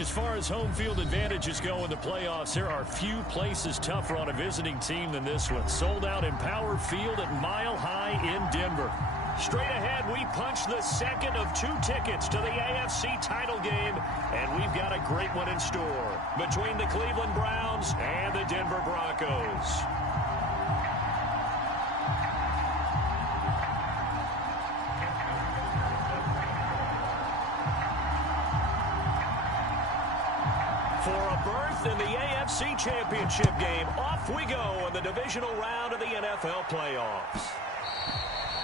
As far as home field advantages go in the playoffs, there are few places tougher on a visiting team than this one. Sold out in Power Field at Mile High in Denver. Straight ahead, we punch the second of 2 tickets to the AFC title game, and we've got a great one in store between the Cleveland Browns and the Denver Broncos. For a berth in the AFC Championship game, off we go in the divisional round of the NFL playoffs.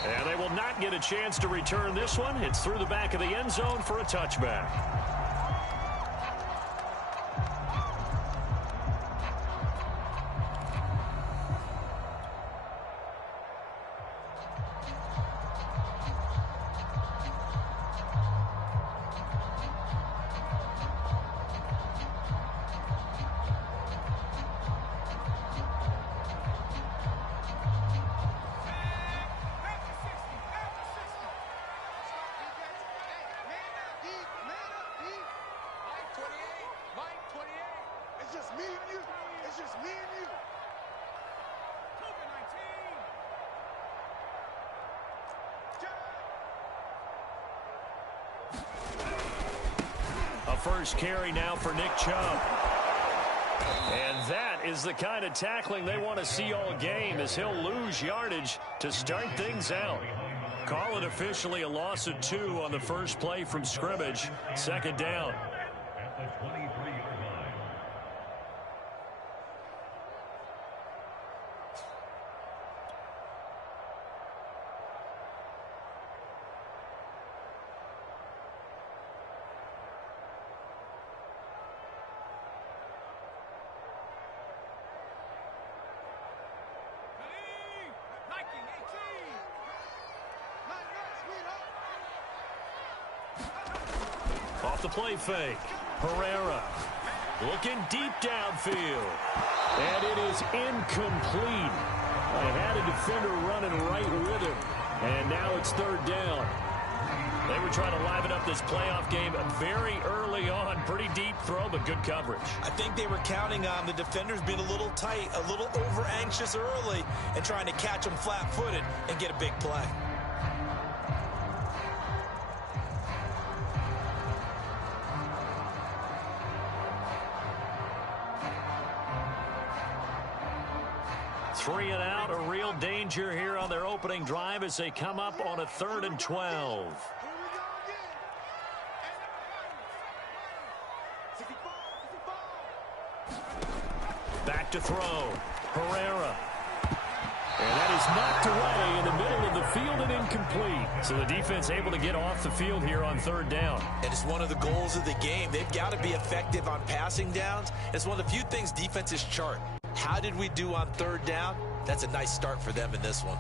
And they will not get a chance to return this one. It's through the back of the end zone for a touchback. First carry now for Nick Chubb. And that is the kind of tackling they want to see all game, as he'll lose yardage to start things out. Call it officially a loss of 2 on the first play from scrimmage. Second down. Off the play fake. Herrera looking deep downfield. And it is incomplete. They had a defender running right with him. And now it's third down. They were trying to liven up this playoff game very early on. Pretty deep throw, but good coverage. I think they were counting on the defenders being a little tight, a little over-anxious early, and trying to catch them flat-footed and get a big play. Three and out, a real danger here on their opening drive as they come up on a 3rd and 12. Back to throw. Herrera. And that is knocked away in the middle of the field and incomplete. So the defense able to get off the field here on 3rd down. And it's one of the goals of the game. They've got to be effective on passing downs. It's one of the few things defenses chart. How did we do on 3rd down? That's a nice start for them in this one.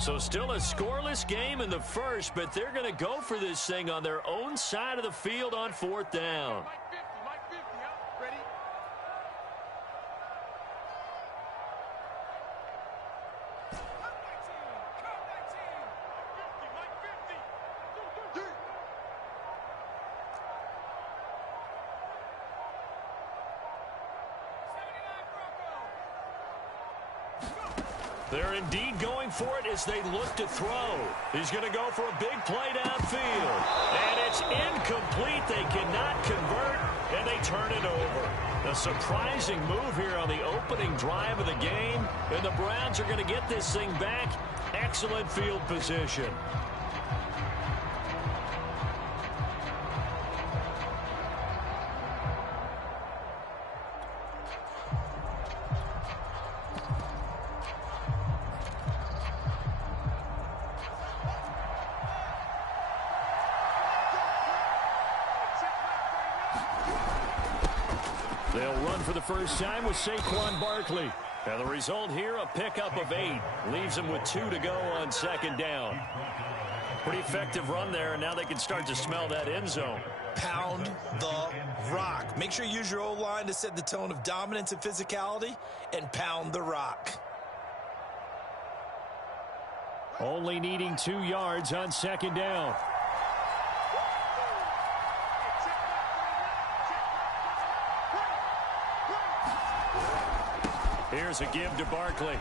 So still a scoreless game in the first, but they're going to go for this thing on their own side of the field on 4th down. They're indeed going for it as they look to throw. He's going to go for a big play downfield. And it's incomplete. They cannot convert, and they turn it over. A surprising move here on the opening drive of the game. And the Browns are going to get this thing back. Excellent field position. They'll run for the first time with Saquon Barkley. And the result here, a pickup of 8. Leaves them with 2 to go on 2nd down. Pretty effective run there, and now they can start to smell that end zone. Pound the rock. Make sure you use your O-line to set the tone of dominance and physicality, and pound the rock. Only needing 2 yards on 2nd down. Here's a give to Barkley.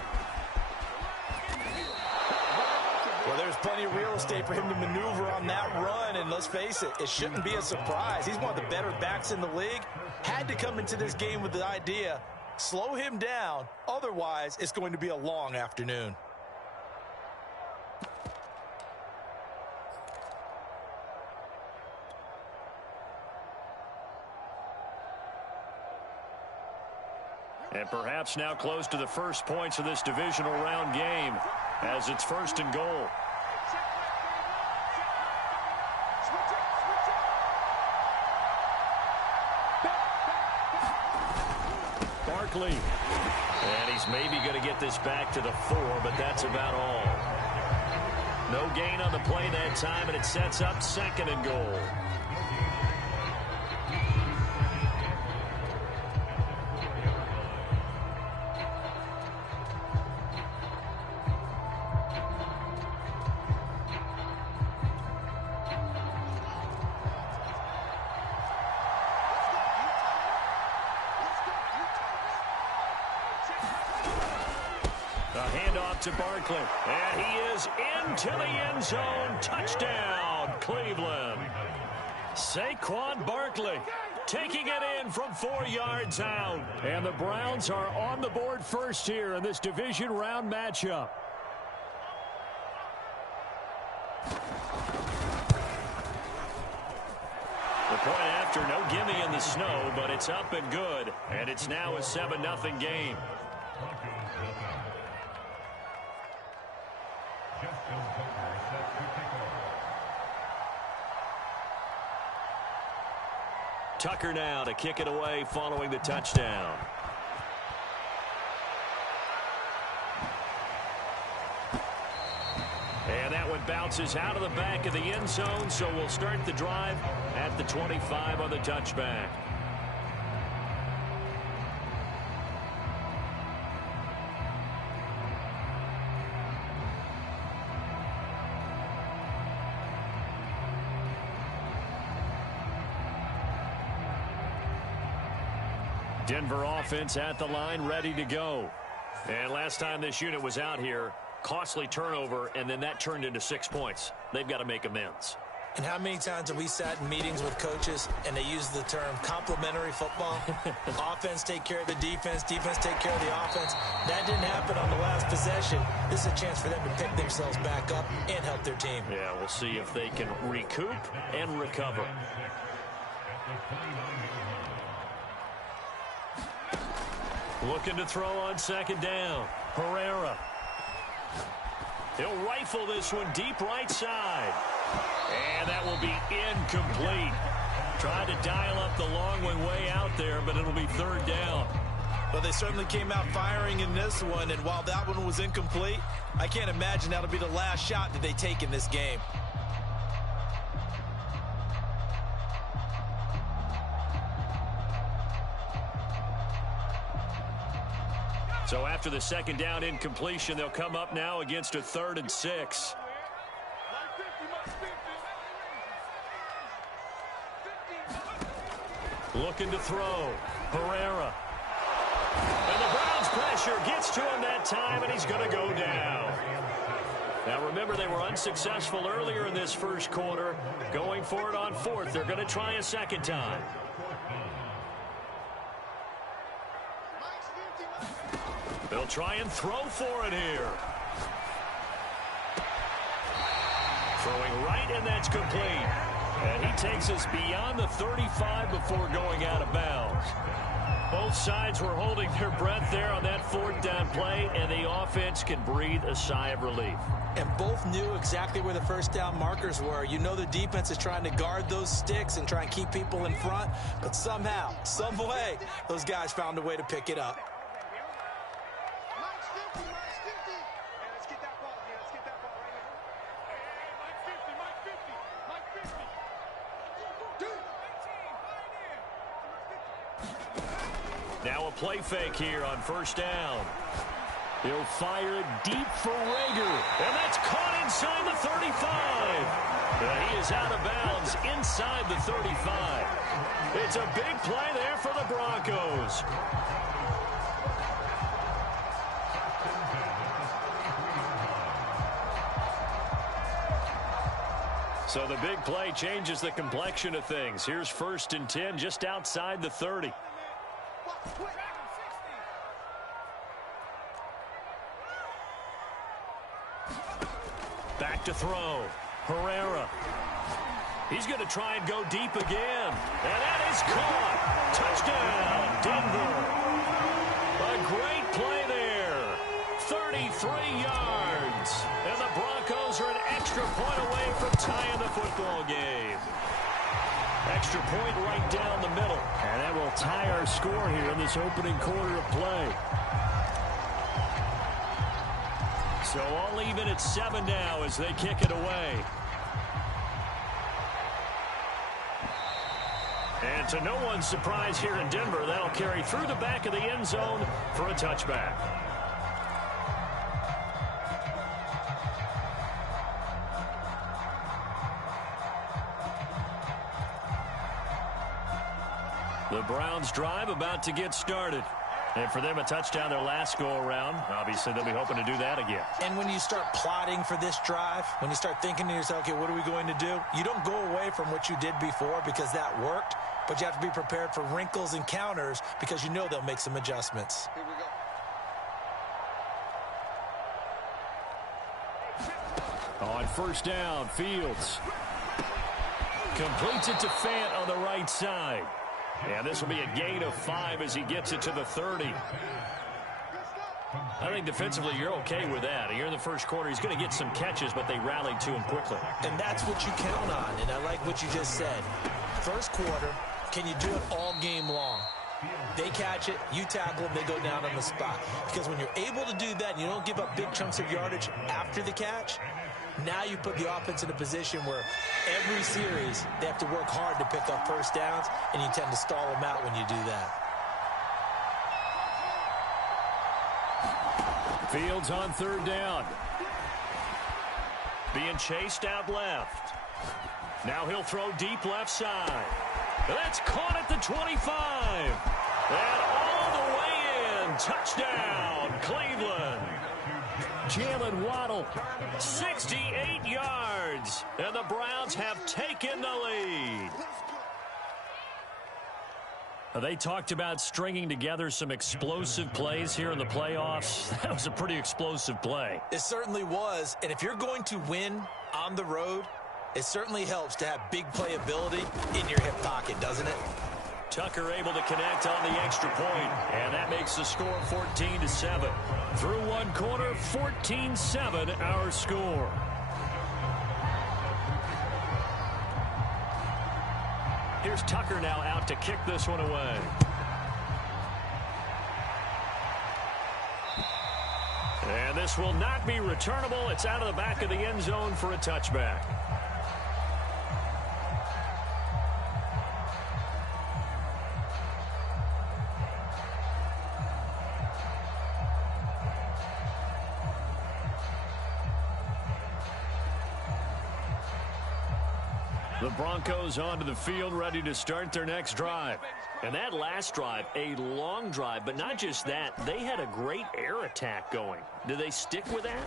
Well, there's plenty of real estate for him to maneuver on that run, and let's face it, it shouldn't be a surprise. He's one of the better backs in the league. Had to come into this game with the idea, slow him down, otherwise it's going to be a long afternoon. And perhaps now close to the first points of this divisional round game as it's 1st and goal. Barkley. And he's maybe going to get this back to the 4, but that's about all. No gain on the play that time, and it sets up 2nd and goal. To Barkley, and he is into the end zone. Touchdown, Cleveland. Saquon Barkley taking it in from 4 yards out. And the Browns are on the board first here in this division round matchup. The point after, no gimme in the snow, but it's up and good. And it's now a 7-0 game. Tucker now to kick it away following the touchdown. And that one bounces out of the back of the end zone, so we'll start the drive at the 25 on the touchback. Denver offense at the line, ready to go. And last time this unit was out here, costly turnover, and then that turned into 6 points. They've got to make amends. And how many times have we sat in meetings with coaches and they use the term complementary football? Offense take care of the defense, defense take care of the offense. That didn't happen on the last possession. This is a chance for them to pick themselves back up and help their team. Yeah, we'll see if they can recoup and recover. Looking to throw on 2nd down. Herrera. He'll rifle this one deep right side. And that will be incomplete. Tried to dial up the long one way out there, but it'll be 3rd down. Well, they certainly came out firing in this one, and while that one was incomplete, I can't imagine that'll be the last shot that they take in this game. So after the 2nd down incompletion, they'll come up now against a 3rd and 6. Looking to throw. Herrera. And the Browns pressure gets to him that time, and he's going to go down. Now remember, they were unsuccessful earlier in this first quarter. Going for it on 4th. They're going to try a 2nd time. They'll try and throw for it here. Throwing right, and that's complete. And he takes us beyond the 35 before going out of bounds. Both sides were holding their breath there on that 4th down play, and the offense can breathe a sigh of relief. And both knew exactly where the 1st down markers were. You know the defense is trying to guard those sticks and try and keep people in front, but somehow, some way, those guys found a way to pick it up. Now a play fake here on 1st down. He'll fire it deep for Rager. And that's caught inside the 35. He is out of bounds inside the 35. It's a big play there for the Broncos. So the big play changes the complexion of things. Here's 1st and 10 just outside the 30. Back to throw. Herrera. He's going to try and go deep again. And that is caught. Touchdown, Denver. A great play there. 33 yards. And the Broncos are an extra point away from tying the football game. Extra point right down the middle. And that will tie our score here in this opening quarter of play. So all even at 7 now as they kick it away. And to no one's surprise here in Denver, that'll carry through the back of the end zone for a touchback. The Browns drive about to get started. And for them, a touchdown their last go-around. Obviously, they'll be hoping to do that again. And when you start plotting for this drive, when you start thinking to yourself, okay, what are we going to do? You don't go away from what you did before because that worked, but you have to be prepared for wrinkles and counters because you know they'll make some adjustments. Here we go. On 1st down, Fields completes it to Fant on the right side. And this will be a gain of 5 as he gets it to the 30. I think defensively you're okay with that. Here in the first quarter, he's going to get some catches, but they rallied to him quickly. And that's what you count on, and I like what you just said. First quarter, can you do it all game long? They catch it, you tackle them, they go down on the spot. Because when you're able to do that and you don't give up big chunks of yardage after the catch, now you put the offense in a position where every series they have to work hard to pick up 1st downs, and you tend to stall them out when you do that. Fields on 3rd down. Being chased out left. Now he'll throw deep left side. That's caught at the 25. And all the way in. Touchdown, Cleveland. Jalen Waddle, 68 yards. And the Browns have taken the lead. They talked about stringing together some explosive plays here in the playoffs. That was a pretty explosive play. It certainly was. And if you're going to win on the road, it certainly helps to have big playability in your hip pocket, doesn't it? Tucker able to connect on the extra point, and that makes the score 14-7. Through one quarter, 14-7 our score. Here's Tucker now out to kick this one away. And this will not be returnable. It's out of the back of the end zone for a touchback. The Broncos onto the field, ready to start their next drive. And that last drive, a long drive, but not just that. They had a great air attack going. Do they stick with that?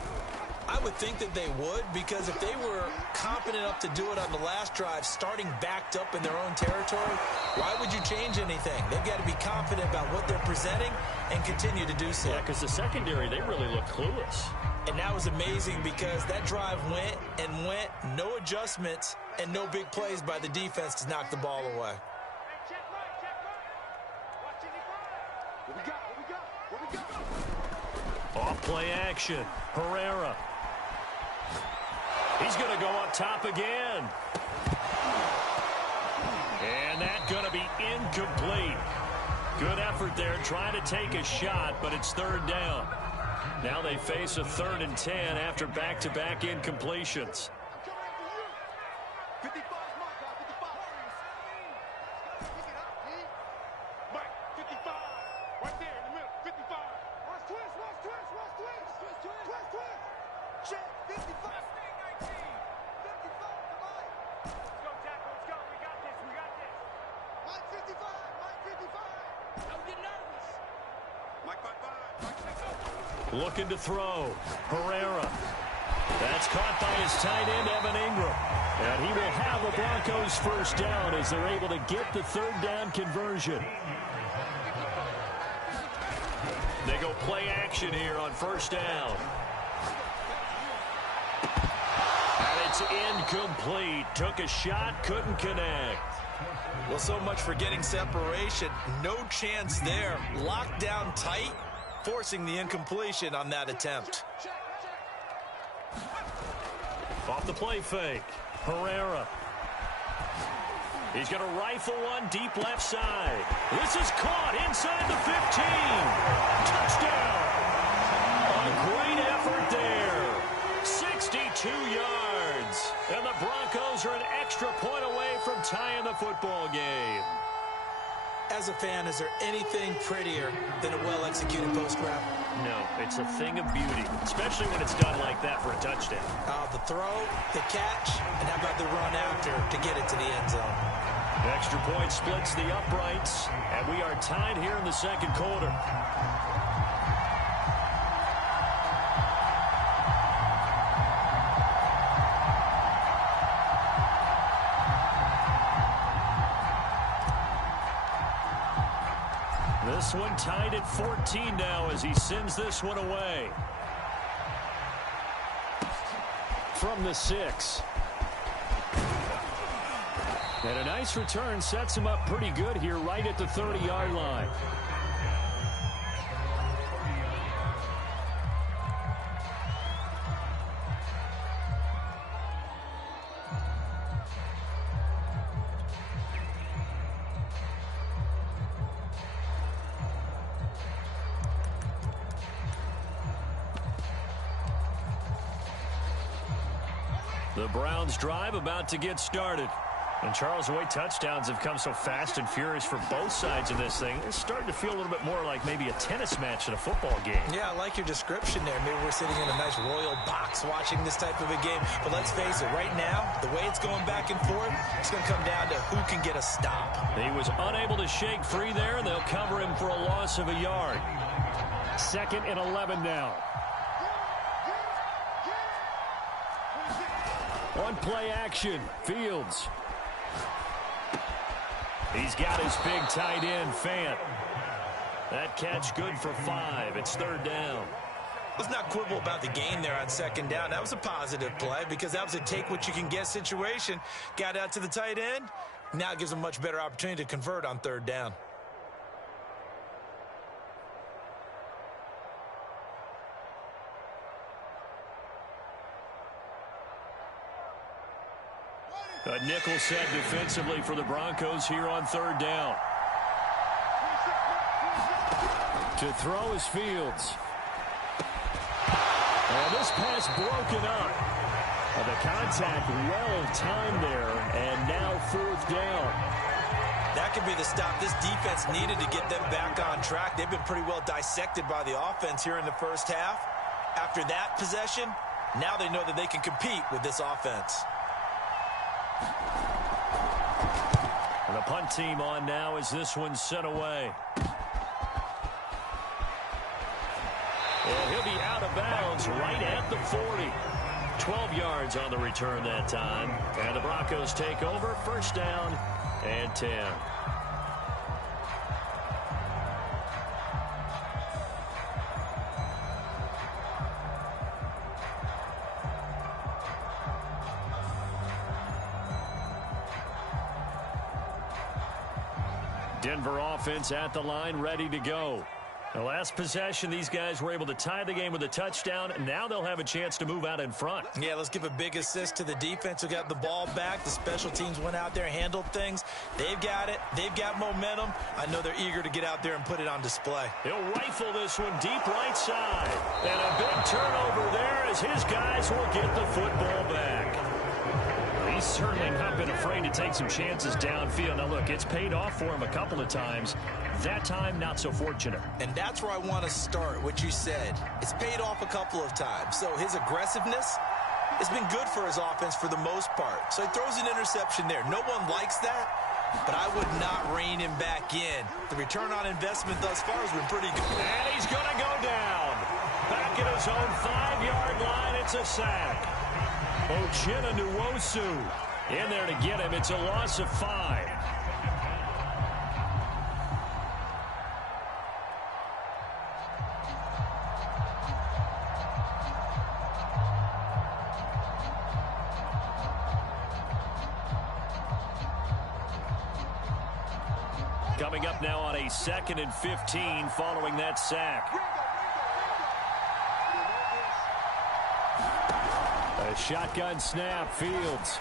I would think that they would, because if they were confident enough to do it on the last drive, starting backed up in their own territory, why would you change anything? They've got to be confident about what they're presenting and continue to do so. Yeah, because the secondary, they really look clueless. And that was amazing because that drive went and went, no adjustments, and no big plays by the defense to knock the ball away. Off play action. Herrera. He's going to go up top again. And that's going to be incomplete. Good effort there trying to take a shot, but it's 3rd down. Now they face a 3rd and 10 after back-to-back incompletions. Looking to throw. Herrera. That's caught by his tight end, Evan Ingram. And he will have a Broncos first down as they're able to get the third down conversion. They go play action here on first down. And it's incomplete. Took a shot, couldn't connect. Well, so much for getting separation. No chance there. Locked down tight, forcing the incompletion on that attempt. Off the play fake. Herrera. He's going to rifle one deep left side. This is caught inside the 15. Touchdown. A great effort there. 62 yards. And the Broncos are an extra point away from tying the football game. As a fan, is there anything prettier than a well-executed post route? No, it's a thing of beauty, especially when it's done like that for a touchdown. The throw, the catch, and how about the run after to get it to the end zone? Extra point splits the uprights, and we are tied here in the second quarter. This one tied at 14 now as he sends this one away. From the 6. And a nice return sets him up pretty good here right at the 30-yard line. The Browns drive about to get started. And Charles, the way touchdowns have come so fast and furious for both sides of this thing, it's starting to feel a little bit more like maybe a tennis match in a football game. Yeah, I like your description there. Maybe we're sitting in a nice royal box watching this type of a game. But let's face it, right now, the way it's going back and forth, it's going to come down to who can get a stop. He was unable to shake free there, and they'll cover him for a loss of a yard. 2nd and 11 now. On play action, Fields. He's got his big tight end, Fant. That catch good for 5. It's 3rd down. Let's not quibble about the gain there on 2nd down. That was a positive play because that was a take-what-you-can-get situation. Got out to the tight end. Now it gives them a much better opportunity to convert on 3rd down. A nickel set defensively for the Broncos here on 3rd down. To throw is Fields. And this pass broken up. The contact well timed there, and now 4th down. That could be the stop this defense needed to get them back on track. They've been pretty well dissected by the offense here in the first half. After that possession, now they know that they can compete with this offense. And the punt team on now as this one's sent away. And he'll be out of bounds right at the 40. 12 yards on the return that time. And the Broncos take over, 1st down and 10. Denver offense at the line, ready to go. The last possession, these guys were able to tie the game with a touchdown. Now they'll have a chance to move out in front. Yeah, let's give a big assist to the defense who got the ball back. The special teams went out there, handled things. They've got it. They've got momentum. I know they're eager to get out there and put it on display. He'll rifle this one deep right side. And a big turnover there as his guys will get the football back. He's certainly not been afraid to take some chances downfield. Now, look, it's paid off for him a couple of times. That time, not so fortunate. And that's where I want to start, what you said. It's paid off a couple of times. So his aggressiveness has been good for his offense for the most part. So he throws an interception there. No one likes that, but I would not rein him back in. The return on investment thus far has been pretty good. And he's going to go down. back at his own 5-yard line. It's a sack. Ochena Nwosu in there to get him. It's a loss of 5. Coming up now on a 2nd and 15 following that sack. A shotgun snap, Fields.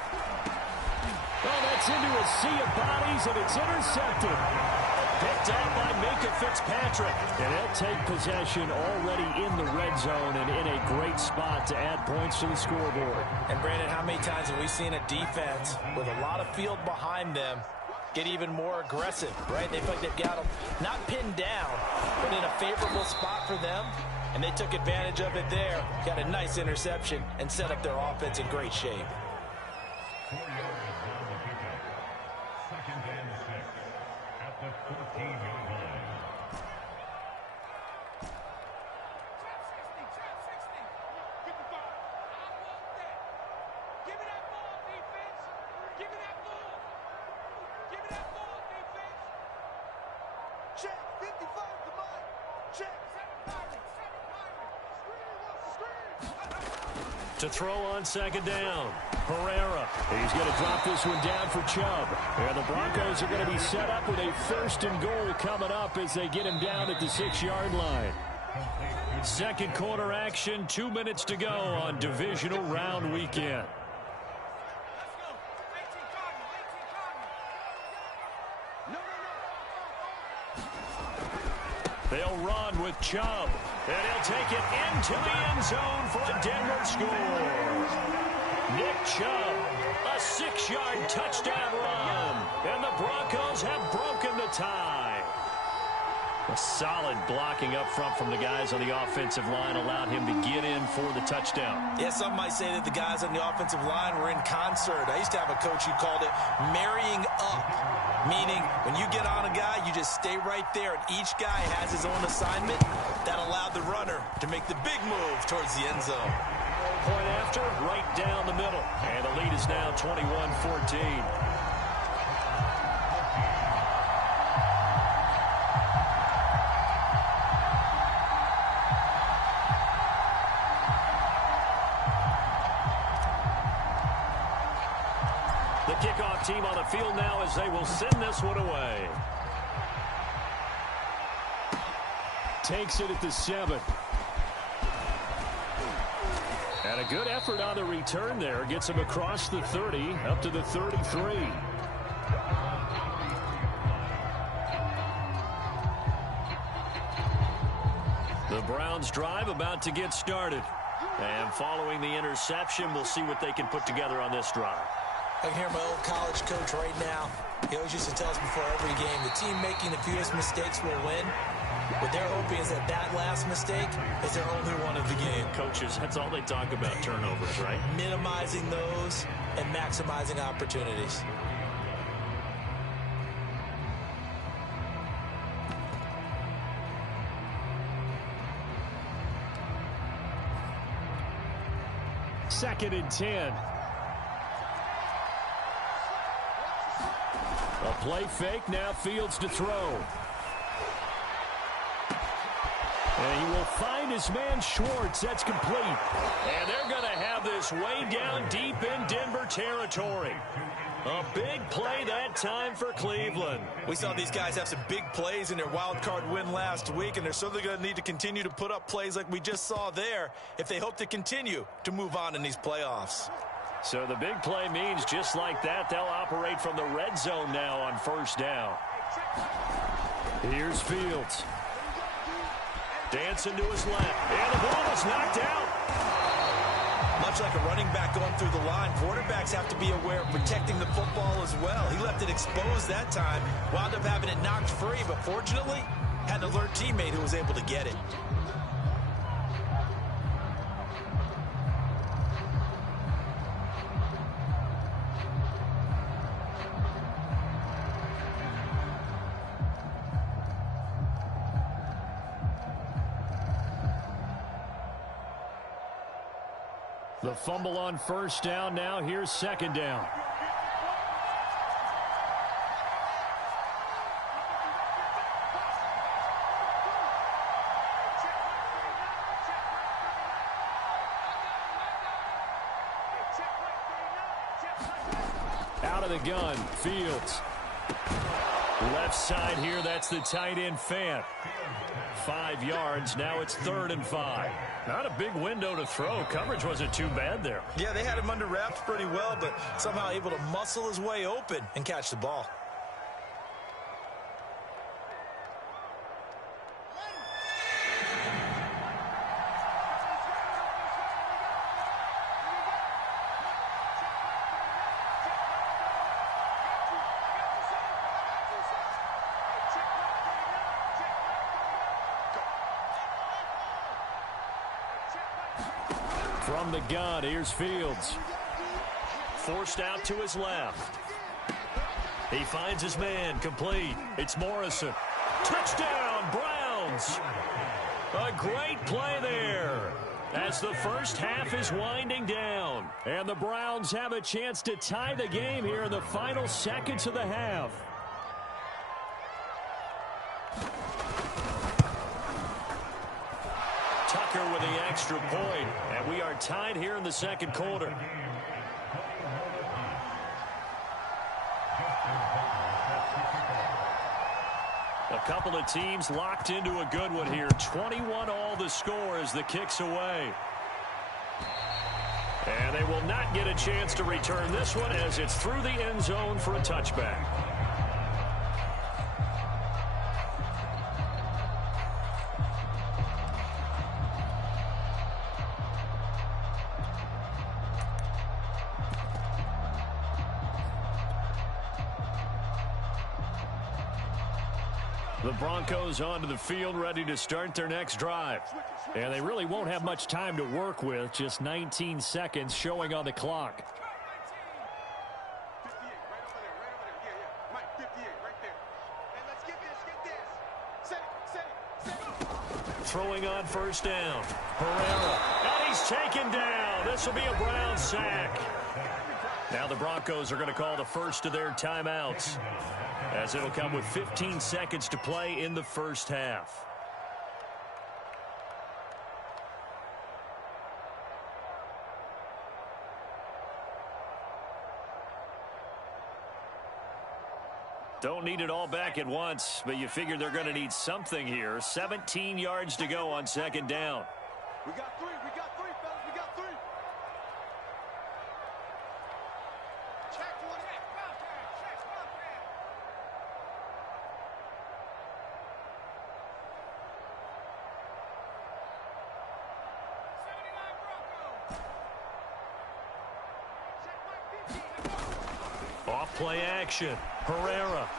Oh, that's into a sea of bodies, and it's intercepted. Picked up by Minkah Fitzpatrick. And they'll take possession already in the red zone and in a great spot to add points to the scoreboard. And, Brandon, how many times have we seen a defense with a lot of field behind them get even more aggressive, right? They feel like they've got them not pinned down, but in a favorable spot for them, and they took advantage of it there. Got a nice interception and set up their offense in great shape. 2nd and 6 at the 14-yard line. To throw on 2nd down. Herrera. He's going to drop this one down for Chubb. And the Broncos are going to be set up with a 1st and goal coming up as they get him down at the 6-yard line. 2nd quarter action, 2 minutes to go on divisional round weekend. They'll run with Chubb. And he'll take it into the end zone for a Denver score. Nick Chubb, a 6-yard touchdown run. And the Broncos have broken the tie. A solid blocking up front from the guys on the offensive line allowed him to get in for the touchdown. Yeah, some might say that the guys on the offensive line were in concert. I used to have a coach who called it marrying up, meaning when you get on a guy, you just stay right there, and each guy has his own assignment. That allowed the runner to make the big move towards the end zone. Point after, right down the middle. And the lead is now 21-14. The kickoff team on the field now as they will send this one away. Takes it at the 7. And a good effort on the return there. Gets him across the 30, up to the 33. The Browns drive about to get started. And following the interception, we'll see what they can put together on this drive. I can hear my old college coach right now. He always used to tell us before every game, the team making the fewest mistakes will win. What they're hoping is that that last mistake is their only one of the game. Coaches, that's all they talk about, turnovers, right? Minimizing those and maximizing opportunities. Second and 10. A play fake, now Fields to throw. And he will find his man Schwartz. That's complete. And they're going to have this way down deep in Denver territory. A big play that time for Cleveland. We saw these guys have some big plays in their wild card win last week, and they're certainly going to need to continue to put up plays like we just saw there if they hope to continue to move on in these playoffs. So the big play means just like that, they'll operate from the red zone now on 1st down. Here's Fields. Dancing to his left. And the ball is knocked out. Much like a running back going through the line, quarterbacks have to be aware of protecting the football as well. He left it exposed that time, wound up having it knocked free, but fortunately, had an alert teammate who was able to get it. The fumble on first down. Now here's second down. Out of the gun, Fields. Left side here, that's the tight end Fant. 5 yards, now it's 3rd and 5. Not a big window to throw. Coverage wasn't too bad there. Yeah, they had him under wraps pretty well, but somehow able to muscle his way open and catch the ball. From the gun, here's Fields. Forced out to his left. He finds his man, complete. It's Morrison. Touchdown, Browns! A great play there as the first half is winding down. And the Browns have a chance to tie the game here in the final seconds of the half. Tucker with the extra point, and we are tied here in the second quarter. A couple of teams locked into a good one here. 21 all the score as the kick's away. And they will not get a chance to return this one as it's through the end zone for a touchback. The Broncos onto the field, ready to start their next drive. And they really won't have much time to work with, just 19 seconds showing on the clock. Throwing on first down. Herrera. And he's taken down. This will be a Browns sack. Now the Broncos are going to call the first of their timeouts, as it'll come with 15 seconds to play in the first half. Don't need it all back at once, but you figure they're going to need something here. 17 yards to go on second down. We got three, fellas, we got 3. Check one. Check. Off play action. Herrera.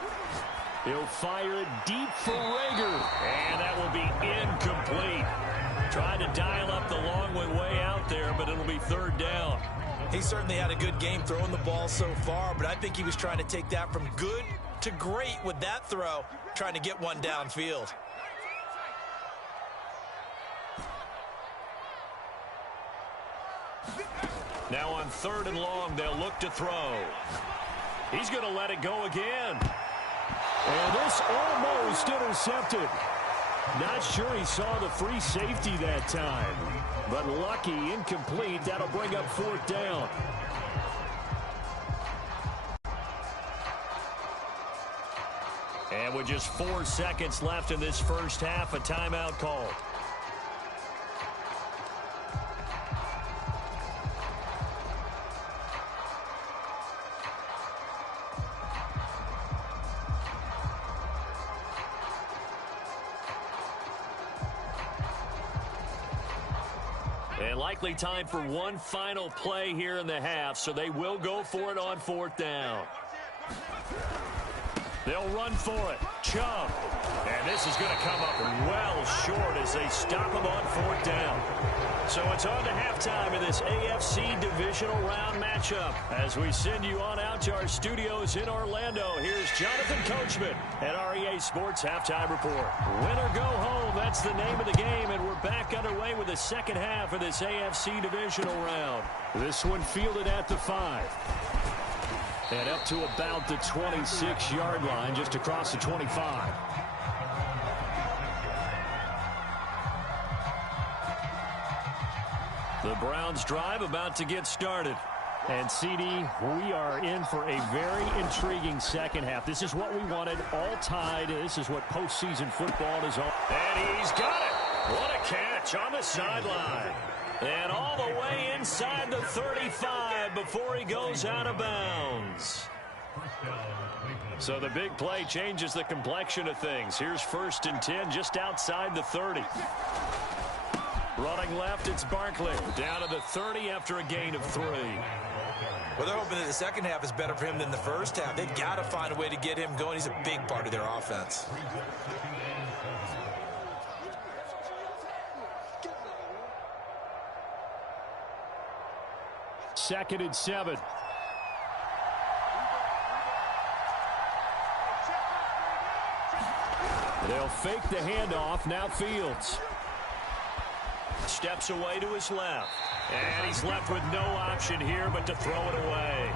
He'll fire it deep for Rager. And that will be incomplete. Tried to dial up the long way out there, but it'll be 3rd down. He certainly had a good game throwing the ball so far, but I think he was trying to take that from good to great with that throw, trying to get one downfield. Now on 3rd and long, they'll look to throw. He's going to let it go again. And this almost intercepted. Not sure he saw the free safety that time. But lucky, incomplete. That'll bring up 4th down. And with just 4 seconds left in this first half, a timeout called. And likely time for one final play here in the half, so they will go for it on 4th down. They'll run for it. Chubb. And this is going to come up well short as they stop him on 4th down. So it's on to halftime in this AFC Divisional Round matchup. As we send you on out to our studios in Orlando, here's Jonathan Coachman at REA Sports Halftime Report. Win or go home, that's the name of the game, and we're back underway with the second half of this AFC Divisional Round. This one fielded at the 5. And up to about the 26-yard line, just across the 25. The Browns drive about to get started. And, CD, we are in for a very intriguing second half. This is what we wanted, all tied. This is what postseason football is all. And he's got it. What a catch on the sideline. And all the way inside the 35 before he goes out of bounds. So the big play changes the complexion of things. Here's 1st and 10 just outside the 30. Running left, it's Barkley. Down to the 30 after a gain of 3. Well, they're hoping that the second half is better for him than the first half. They've got to find a way to get him going. He's a big part of their offense. Second and 7. They'll fake the handoff. Now Fields. Steps away to his left. And he's left with no option here but to throw it away.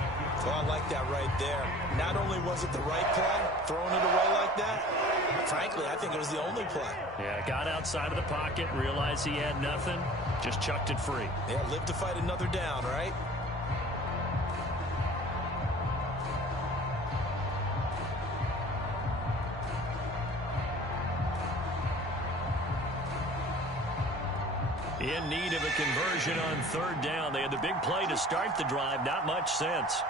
Well, I like that right there. Not only was it the right play, throwing it away like that, frankly, I think it was the only play. Yeah, got outside of the pocket, realized he had nothing, just chucked it free. Yeah, live to fight another down, right? In need of a conversion on 3rd down. They had the big play to start the drive. Not much sense.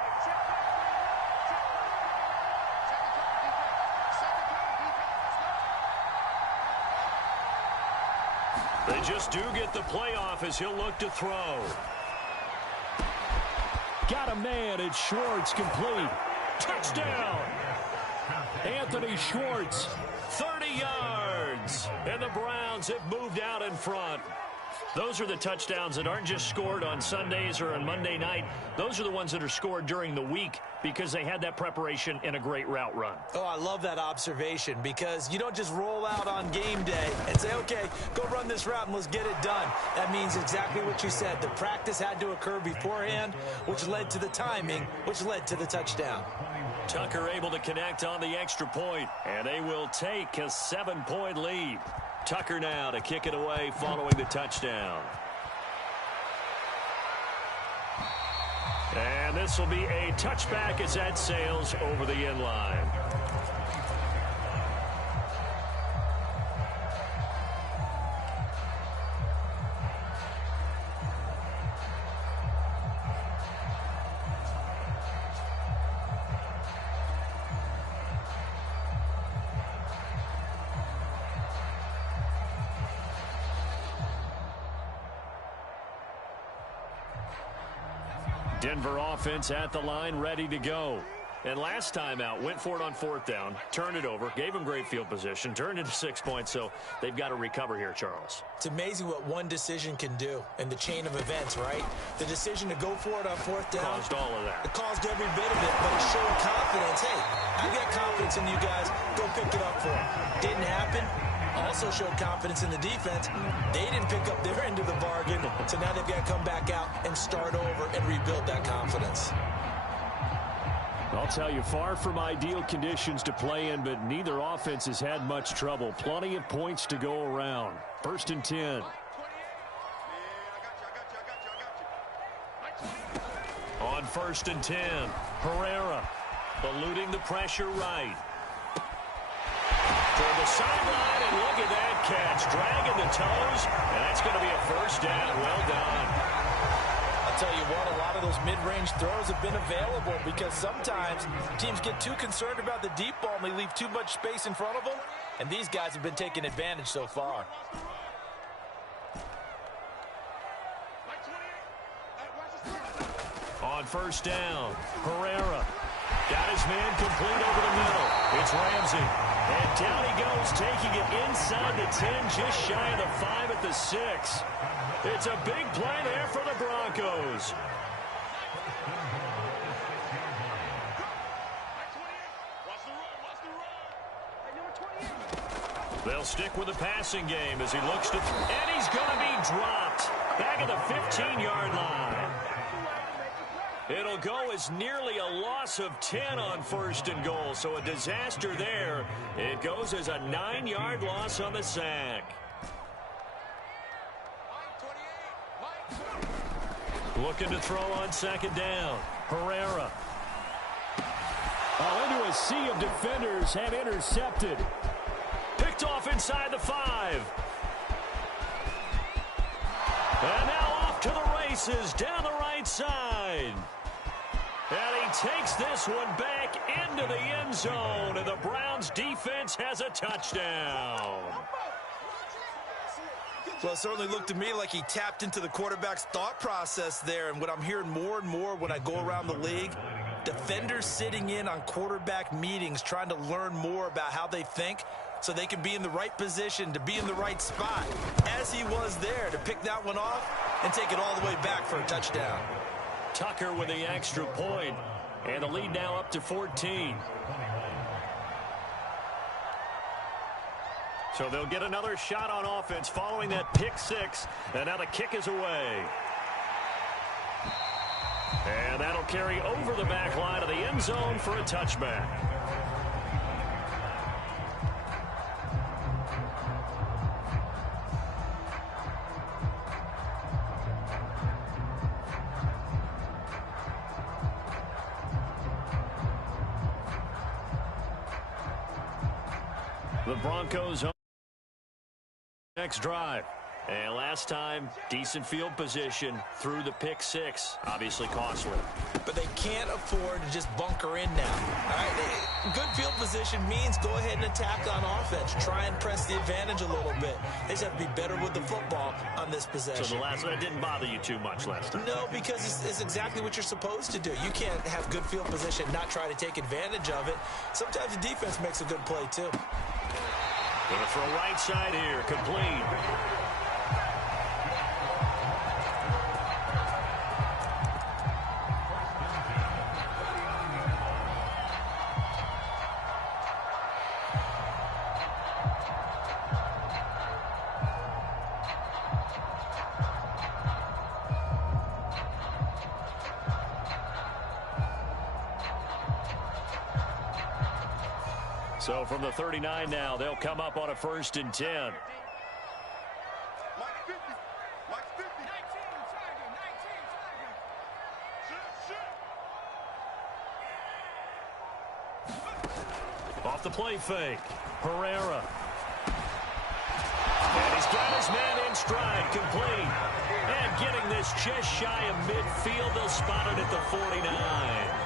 They just do get the play off as he'll look to throw. Got a man. It's Schwartz, complete. Touchdown. Anthony Schwartz, 30 yards. And the Browns have moved out in front. Those are the touchdowns that aren't just scored on Sundays or on Monday night. Those are the ones that are scored during the week because they had that preparation in a great route run. Oh, I love that observation because you don't just roll out on game day and say, okay, go run this route and let's get it done. That means exactly what you said. The practice had to occur beforehand, which led to the timing, which led to the touchdown. Tucker able to connect on the extra point, and they will take a 7-point lead. Tucker now to kick it away following the touchdown. And this will be a touchback as that sails over the end line. Denver offense at the line, ready to go. And last time out, went for it on 4th down, turned it over, gave them great field position, turned into 6 points, so they've got to recover here, Charles. It's amazing what one decision can do in the chain of events, right? The decision to go for it on 4th down. Caused all of that. It caused every bit of it, but it showed confidence. Hey, I've got confidence in you guys. Go pick it up for them. Didn't happen. Also showed confidence in the defense. They didn't pick up their end of the bargain, so now they've got to come back out and start over and rebuild that confidence. I'll tell you, far from ideal conditions to play in, but neither offense has had much trouble. Plenty of points to go around. 1st and 10. On 1st and 10, Herrera eluding the pressure right. For the sideline, and look at that catch. Dragging the toes, and that's going to be a 1st down. Well done. I'll tell you what, a lot of those mid-range throws have been available because sometimes teams get too concerned about the deep ball and they leave too much space in front of them, and these guys have been taking advantage so far. On 1st down, Herrera got his man complete over the middle. It's Ramsey. And down he goes, taking it inside the 10, just shy of the 5 at the 6. It's a big play there for the Broncos. They'll stick with the passing game as he looks to... And he's going to be dropped back at the 15-yard line. It'll go as nearly a loss of 10 on 1st and goal, so a disaster there. It goes as a 9-yard loss on the sack. Looking to throw on 2nd down. Herrera. Into a sea of defenders have intercepted. Picked off inside the 5. And now off to the races down the right side. And he takes this one back into the end zone. And the Browns defense has a touchdown. Well, it certainly looked to me like he tapped into the quarterback's thought process there. And what I'm hearing more and more when I go around the league, defenders sitting in on quarterback meetings trying to learn more about how they think so they can be in the right position to be in the right spot, as he was there to pick that one off and take it all the way back for a touchdown. Tucker with the extra point, and the lead now up to 14. So they'll get another shot on offense following that pick 6, and now the kick is away. And that'll carry over the back line of the end zone for a touchback. The Broncos on next drive. And last time, decent field position through the pick 6. Obviously costly. But they can't afford to just bunker in now. All right, good field position means go ahead and attack on offense. Try and press the advantage a little bit. They just have to be better with the football on this possession. So that didn't bother you too much last time? No, because it's exactly what you're supposed to do. You can't have good field position, not try to take advantage of it. Sometimes the defense makes a good play, too. Going to throw right side here, complete. So from the 39 now, they'll come up on a 1st and 10. Mike 50. Mike 50. 19, target, 19, target. Off the play fake. Herrera. And he's got his man in stride, complete. And getting this just shy of midfield, they'll spot it at the 49.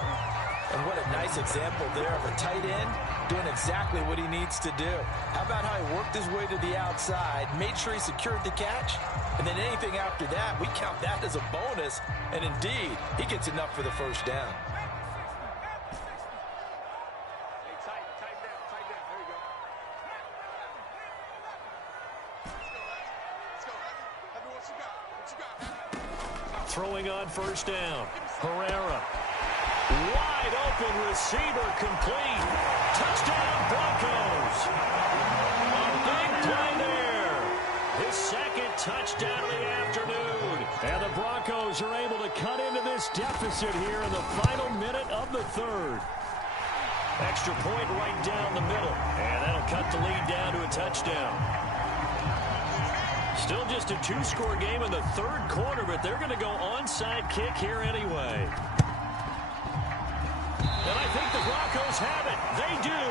And what a nice example there of a tight end doing exactly what he needs to do. How about how he worked his way to the outside, made sure he secured the catch, and then anything after that, we count that as a bonus. And indeed, he gets enough for the 1st down. Throwing on 1st down. Herrera. Wide open receiver, complete. Touchdown, Broncos. A big play there. His 2nd touchdown of the afternoon. And the Broncos are able to cut into this deficit here in the final minute of the 3rd. Extra point right down the middle. And that'll cut the lead down to a touchdown. Still just a 2-score game in the 3rd quarter, but they're going to go onside kick here anyway. And I think the Broncos have it. They do.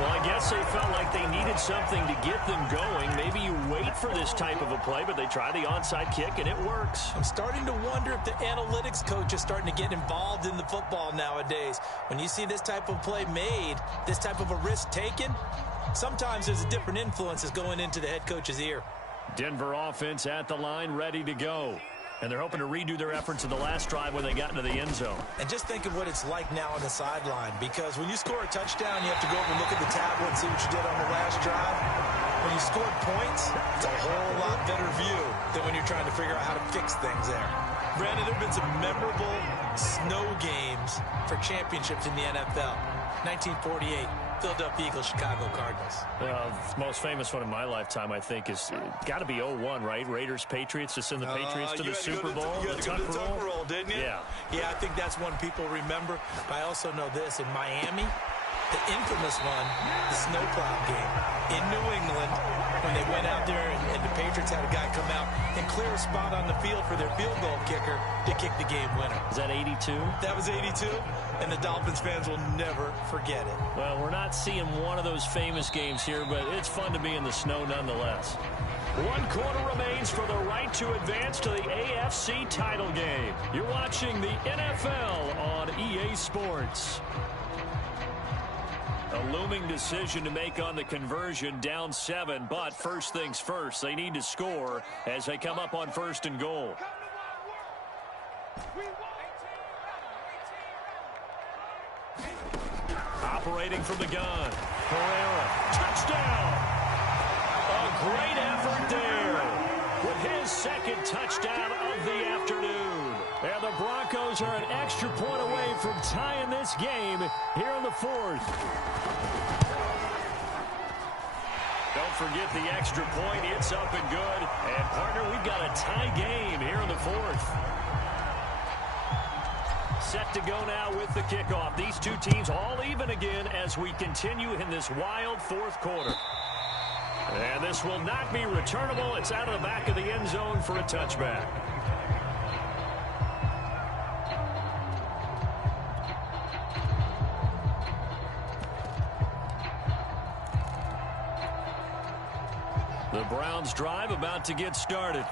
Well, I guess they felt like they needed something to get them going. Maybe you wait for this type of a play, but they try the onside kick, and it works. I'm starting to wonder if the analytics coach is starting to get involved in the football nowadays. When you see this type of play made, this type of a risk taken, sometimes there's a different influences going into the head coach's ear. Denver offense at the line, ready to go. And they're hoping to redo their efforts in the last drive when they got into the end zone. And just think of what it's like now on the sideline, because when you score a touchdown, you have to go over and look at the tablet and see what you did on the last drive. When you scored points, it's a whole lot better view than when you're trying to figure out how to fix things there. Brandon, there have been some memorable snow games for championships in the NFL. 1948. Philadelphia Eagles, Chicago Cardinals. The most famous one in my lifetime, I think, is got to be 01, right? Raiders, Patriots, to send the Patriots to the Super Bowl. You had to go to the Tuck Roll, didn't you? Yeah. Yeah, I think that's one people remember. But I also know this. In Miami, the infamous one, the snowplow game. In New England, when they went out there and the Patriots had a guy come out and clear a spot on the field for their field goal kicker to kick the game winner. Is that 82? That was 82, and the Dolphins fans will never forget it. Well, we're not seeing one of those famous games here, but it's fun to be in the snow nonetheless. 1 quarter remains for the right to advance to the AFC title game. You're watching the NFL on EA Sports. A looming decision to make on the conversion, down 7, but first things first, they need to score as they come up on 1st and goal. Operating from the gun, Herrera, touchdown! A great effort there with his 2nd touchdown of the afternoon. And the Broncos are an extra point away from tying this game here in the 4th. Don't forget the extra point. It's up and good. And, partner, we've got a tie game here in the 4th. Set to go now with the kickoff. These two teams all even again as we continue in this wild 4th quarter. And this will not be returnable. It's out of the back of the end zone for a touchback. The Browns drive about to get started.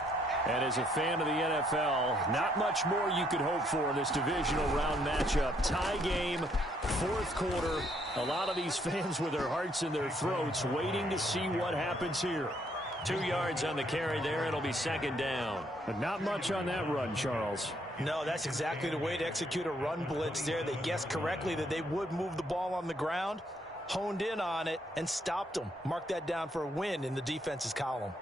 And as a fan of the NFL, not much more you could hope for in this divisional round matchup. Tie game, 4th quarter. A lot of these fans with their hearts in their throats waiting to see what happens here. 2 yards on the carry there. It'll be 2nd down. But not much on that run, Charles. No, that's exactly the way to execute a run blitz there. They guessed correctly that they would move the ball on the ground, honed in on it, and stopped them. Mark that down for a win in the defense's column.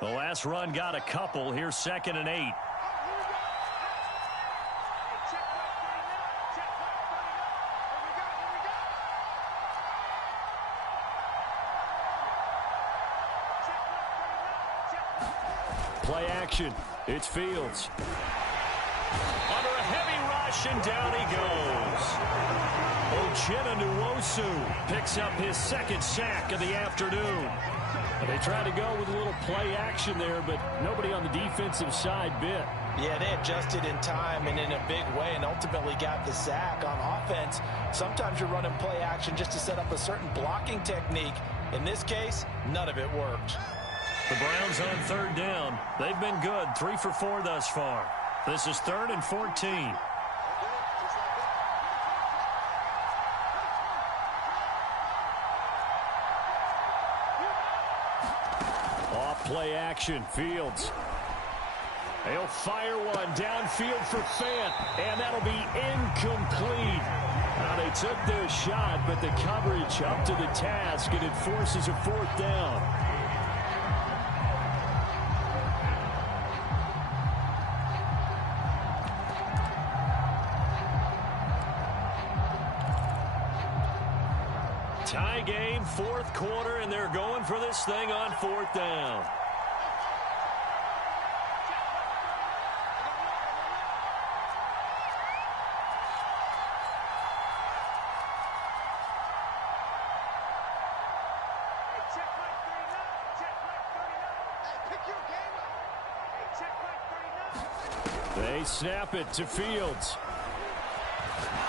The last run got a couple. Here's 2nd and 8. Play action. It's Fields. Under a heavy rush, and down he goes. Uchenna Nwosu picks up his 2nd sack of the afternoon. They tried to go with a little play action there, but nobody on the defensive side bit. Yeah, they adjusted in time and in a big way and ultimately got the sack. On offense, sometimes you're running play action just to set up a certain blocking technique. In this case, none of it worked. The Browns on 3rd down. They've been good, 3 for 4 thus far. This is 3rd and 14. Play action, Fields. They'll fire one downfield for Fant, and that'll be incomplete. Now they took their shot, but the coverage up to the task, and it forces a 4th down. Tie game, 4th quarter, and they're going for this thing on 4th down. They snap it to Fields.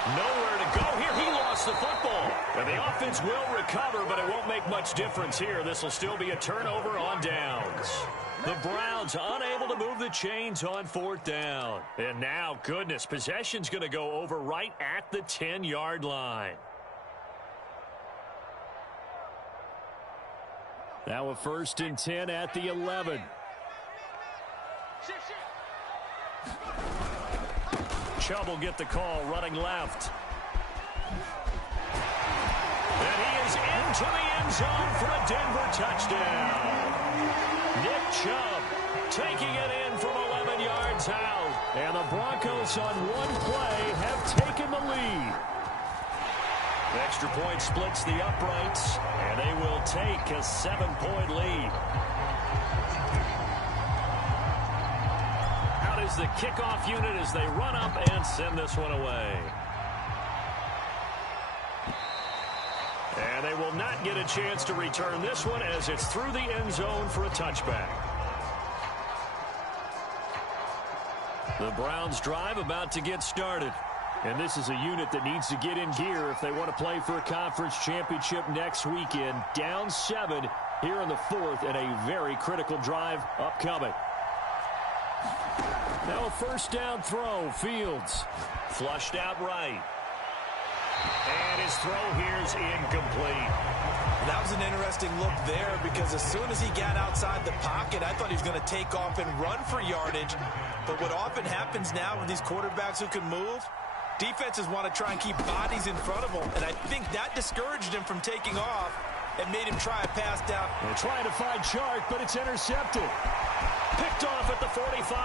Nowhere to go here. He lost the football. And the offense will recover, but it won't make much difference here. This will still be a turnover on downs. The Browns unable to move the chains on 4th down. And now, goodness, possession's going to go over right at the 10-yard line. Now a 1st and 10 at the 11. Chubb will get the call running left. And he is into the end zone for a Denver touchdown. Nick Chubb taking it in from 11 yards out. And the Broncos on one play have taken the lead. Extra point splits the uprights, and they will take a 7-point lead. Out is the kickoff unit as they run up and send this one away. And they will not get a chance to return this one as it's through the end zone for a touchback. The Browns drive about to get started. And this is a unit that needs to get in gear if they want to play for a conference championship next weekend. Down 7 here in the 4th and a very critical drive upcoming. Now a first down throw. Fields. Flushed out right. And his throw here's incomplete. That was an interesting look there because as soon as he got outside the pocket, I thought he was going to take off and run for yardage. But what often happens now with these quarterbacks who can move, defenses want to try and keep bodies in front of them, and I think that discouraged him from taking off and made him try a pass down. They're trying to find Chark, but it's intercepted. Picked off at the 45.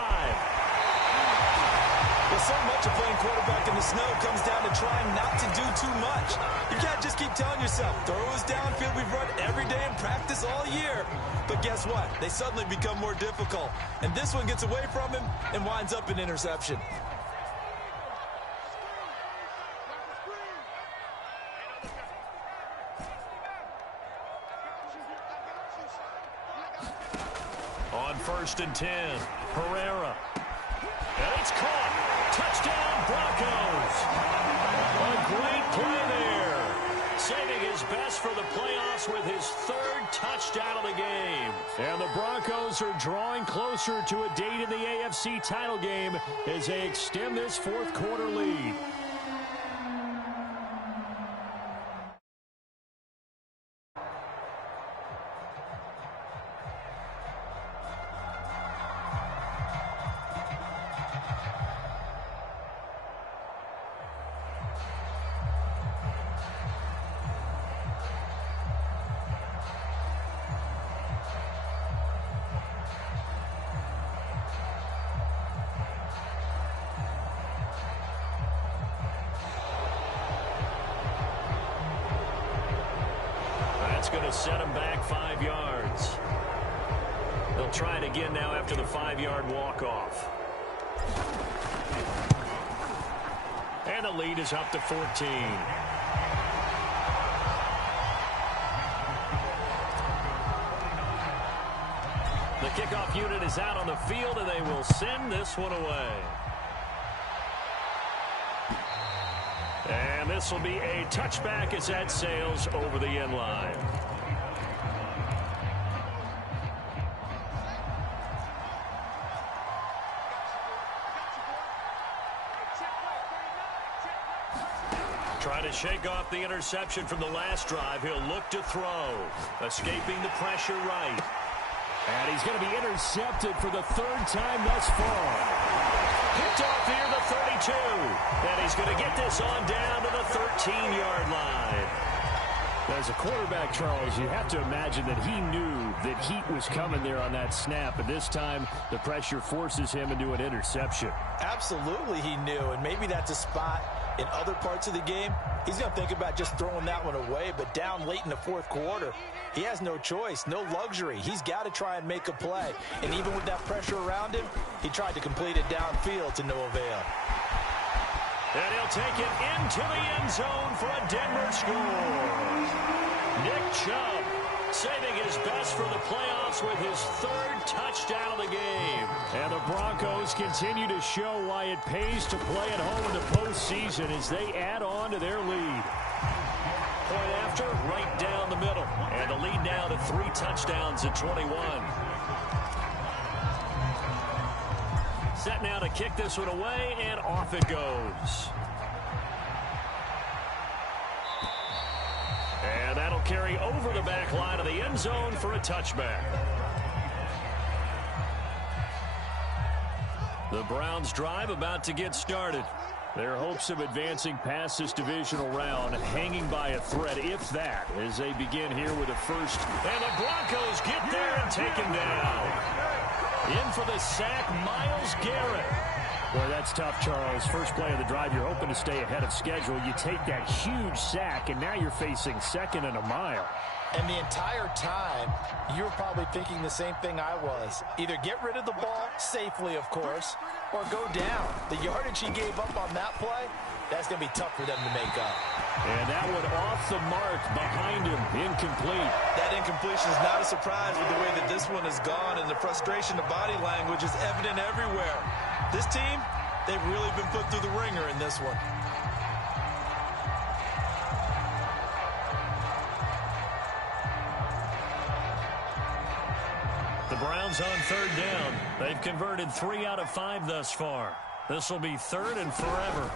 Well, so much of playing quarterback in the snow comes down to trying not to do too much. You can't just keep telling yourself, throws downfield we've run every day in practice all year. But guess what? They suddenly become more difficult. And this one gets away from him and winds up an interception. On 1st and 10, Herrera. And it's caught. Touchdown, Broncos. A great play there. Saving his best for the playoffs with his 3rd touchdown of the game. And the Broncos are drawing closer to a date in the AFC title game as they extend this 4th quarter lead. Going to set him back 5 yards. They'll try it again now after the 5-yard walk-off. And the lead is up to 14. The kickoff unit is out on the field, and they will send this one away. And this will be a touchback as that sails over the end line. Trying to shake off the interception from the last drive. He'll look to throw. Escaping the pressure right. And he's going to be intercepted for the 3rd time thus far. Picked off here, the 32. And he's going to get this on down to the 13-yard line. As a quarterback, Charles, you have to imagine that he knew that heat was coming there on that snap. And this time, the pressure forces him into an interception. Absolutely he knew, and maybe that's a spot in other parts of the game. He's going to think about just throwing that one away, but down late in the 4th quarter, he has no choice, no luxury. He's got to try and make a play. And even with that pressure around him, he tried to complete it downfield to no avail. And he'll take it into the end zone for a Denver score. Nick Chubb saving his best for the playoffs with his 3rd touchdown of the game. And the Broncos continue to show why it pays to play at home in the postseason as they add on to their lead. Point after, right down the middle. And the lead now to 3 touchdowns at 21. Set now to kick this one away, and off it goes. And that'll carry over the back line of the end zone for a touchback. The Browns drive about to get started. Their hopes of advancing past this divisional round hanging by a thread, if that, as they begin here with a first. And the Broncos get there and take him down. In for the sack, Myles Garrett. Boy, that's tough, Charles. First play of the drive, you're hoping to stay ahead of schedule. You take that huge sack, and now you're facing second and a mile. And the entire time, you were probably thinking the same thing I was. Either get rid of the ball, safely, of course, or go down. The yardage he gave up on that play, that's going to be tough for them to make up. And that one off the mark behind him, incomplete. That incompletion is not a surprise with the way that this one has gone, and the frustration of body language is evident everywhere. This team, they've really been put through the ringer in this one. The Browns on third down. They've converted 3 out of 5 thus far. This will be third and forever.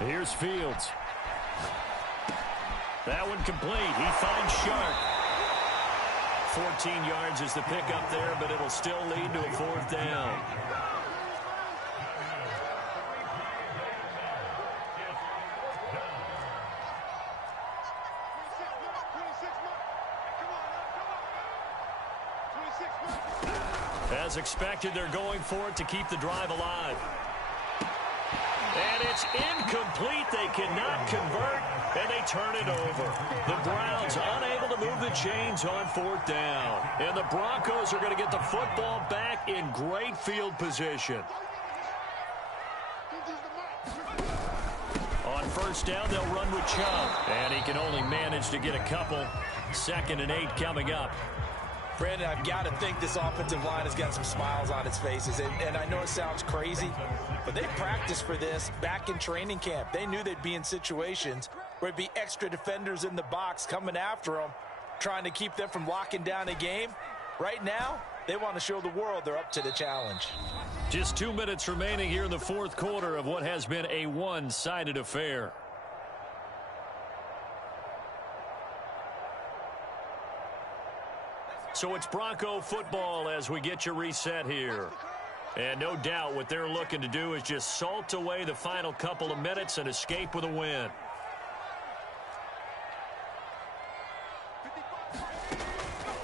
Here's Fields. That one complete. He finds Sharp. 14 yards is the pickup there, but it'll still lead to a fourth down. As expected, they're going for it to keep the drive alive. And it's incomplete. They cannot convert, and they turn it over. The Browns unable to move the chains on fourth down. And the Broncos are going to get the football back in great field position. On first down, they'll run with Chubb. And he can only manage to get a couple. 2nd and 8 coming up. Brandon, I've got to think this offensive line has got some smiles on its faces. And I know it sounds crazy, but they practiced for this back in training camp. They knew they'd be in situations where there'd be extra defenders in the box coming after them, trying to keep them from locking down a game. Right now, they want to show the world they're up to the challenge. Just 2 minutes remaining here in the fourth quarter of what has been a one-sided affair. So it's Bronco football as we get you reset here. And no doubt what they're looking to do is just salt away the final couple of minutes and escape with a win.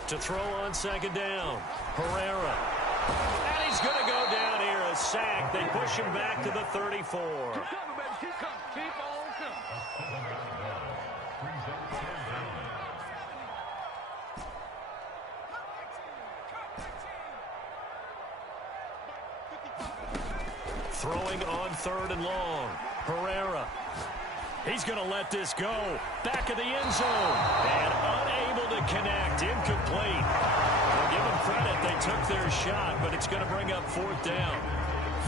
To throw on second down, Herrera. And he's going to go down here, a sack. They push him back to the 34. Throwing on third and long. Herrera. He's going to let this go. Back of the end zone. And unable to connect. Incomplete. Well, give them credit. They took their shot, but it's going to bring up fourth down.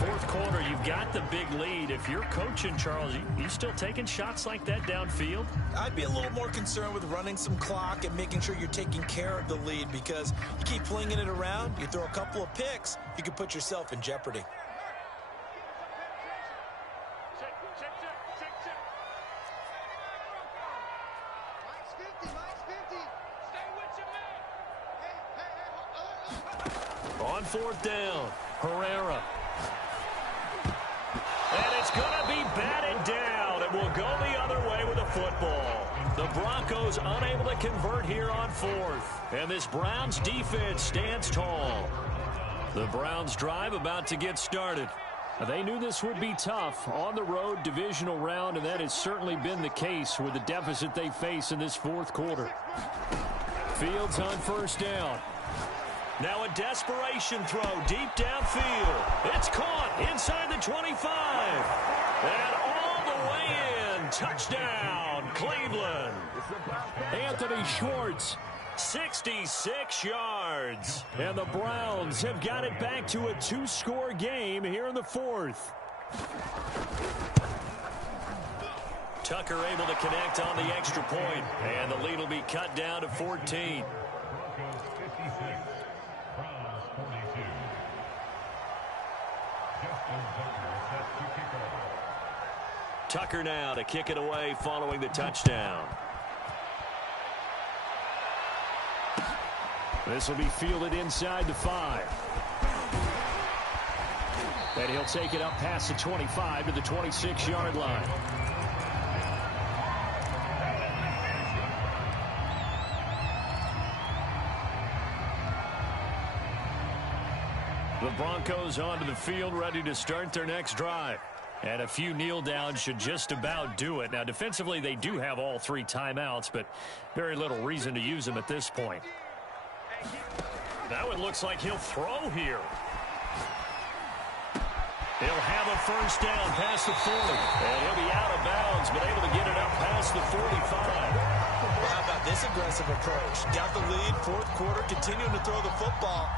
Fourth quarter, you've got the big lead. If you're coaching, Charles, you still taking shots like that downfield? I'd be a little more concerned with running some clock and making sure you're taking care of the lead, because you keep flinging it around, you throw a couple of picks, you can put yourself in jeopardy. On fourth down, Herrera. And it's going to be batted down, and will go the other way with the football. The Broncos unable to convert here on fourth. And this Browns defense stands tall. The Browns drive about to get started. They knew this would be tough on the road divisional round, and that has certainly been the case with the deficit they face in this fourth quarter. Fields on first down. Now a desperation throw deep downfield. It's caught inside the 25. And all the way in. Touchdown, Cleveland. Anthony Schwartz. 66 yards. And the Browns have got it back to a 2-score game here in the fourth. Tucker able to connect on the extra point. And the lead will be cut down to 14. Tucker now to kick it away following the touchdown. This will be fielded inside the 5. And he'll take it up past the 25 to the 26-yard line. The Broncos onto the field, ready to start their next drive. And a few kneel downs should just about do it. Now, defensively, they do have all 3 timeouts, but very little reason to use them at this point. Now it looks like he'll throw here. He'll have a first down past the 40. And he'll be out of bounds, but able to get it up past the 45. Well, how about this aggressive approach? Got the lead, fourth quarter, continuing to throw the football.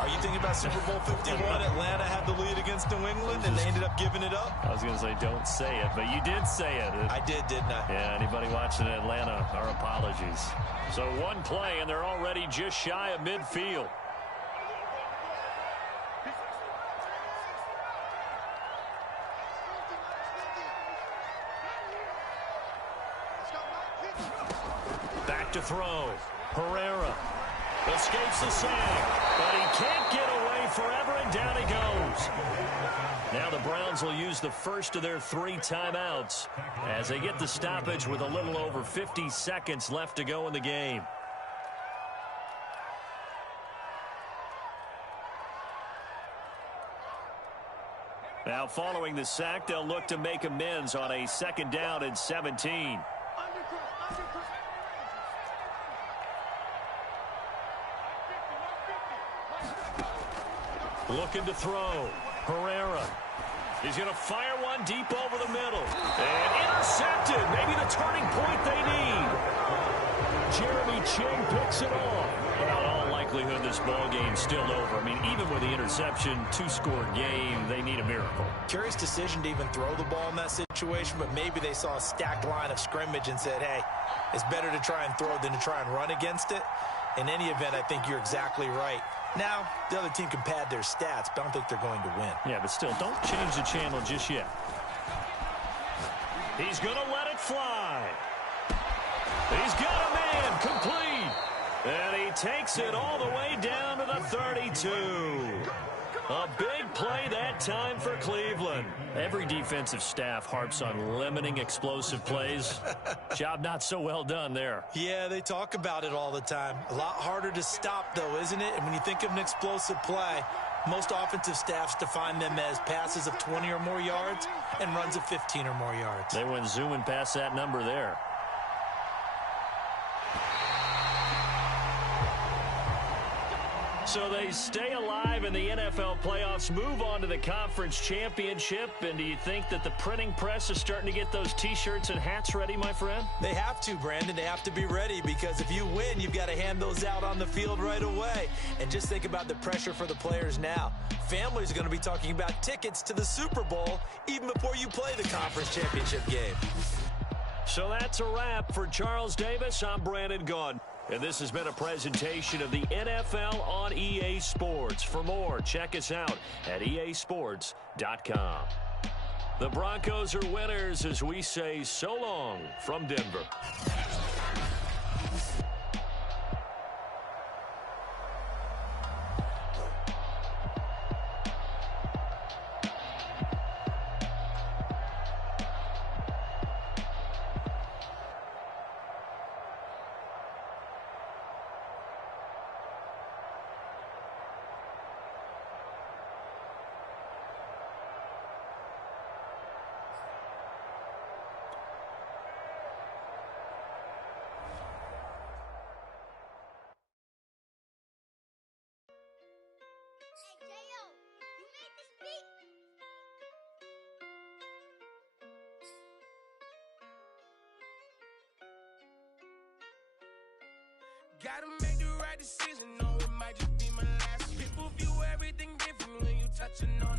Are you thinking about Super Bowl 51? Atlanta had the lead against New England, and they ended up giving it up? I was going to say, don't say it, but you did say it. I did, didn't I? Yeah, anybody watching Atlanta, our apologies. So one play, and they're already just shy of midfield. Back to throw. Herrera escapes the sack, but he can't get away forever, and down he goes. Now the Browns will use the first of their 3 timeouts as they get the stoppage with a little over 50 seconds left to go in the game. Now following the sack, they'll look to make amends on a 2nd down and 17. Looking to throw. Herrera. He's going to fire one deep over the middle. And intercepted. Maybe the turning point they need. Jeremy Ching picks it off. In all likelihood, this ball game's still over. I mean, even with the interception, 2-score game, they need a miracle. Curious decision to even throw the ball in that situation, but maybe they saw a stacked line of scrimmage and said, hey, it's better to try and throw than to try and run against it. In any event, I think you're exactly right. Now, the other team can pad their stats, but I don't think they're going to win. Yeah, but still, don't change the channel just yet. He's going to let it fly. He's got a man complete. And he takes it all the way down to the 32. A big play that time for Cleveland. Every defensive staff harps on limiting explosive plays. Job not so well done there. Yeah, they talk about it all the time. A lot harder to stop, though, isn't it? And when you think of an explosive play, most offensive staffs define them as passes of 20 or more yards and runs of 15 or more yards. They went zooming past that number there. So they stay alive in the NFL playoffs, move on to the conference championship. And do you think that the printing press is starting to get those T-shirts and hats ready, my friend? They have to, Brandon. They have to be ready because if you win, you've got to hand those out on the field right away. And just think about the pressure for the players now. Families are going to be talking about tickets to the Super Bowl even before you play the conference championship game. So that's a wrap for Charles Davis. I'm Brandon Gaudin. And this has been a presentation of the NFL on EA Sports. For more, check us out at easports.com. The Broncos are winners as we say so long from Denver. Gotta make the right decision, no, it might just be my last. People view everything different when you touching on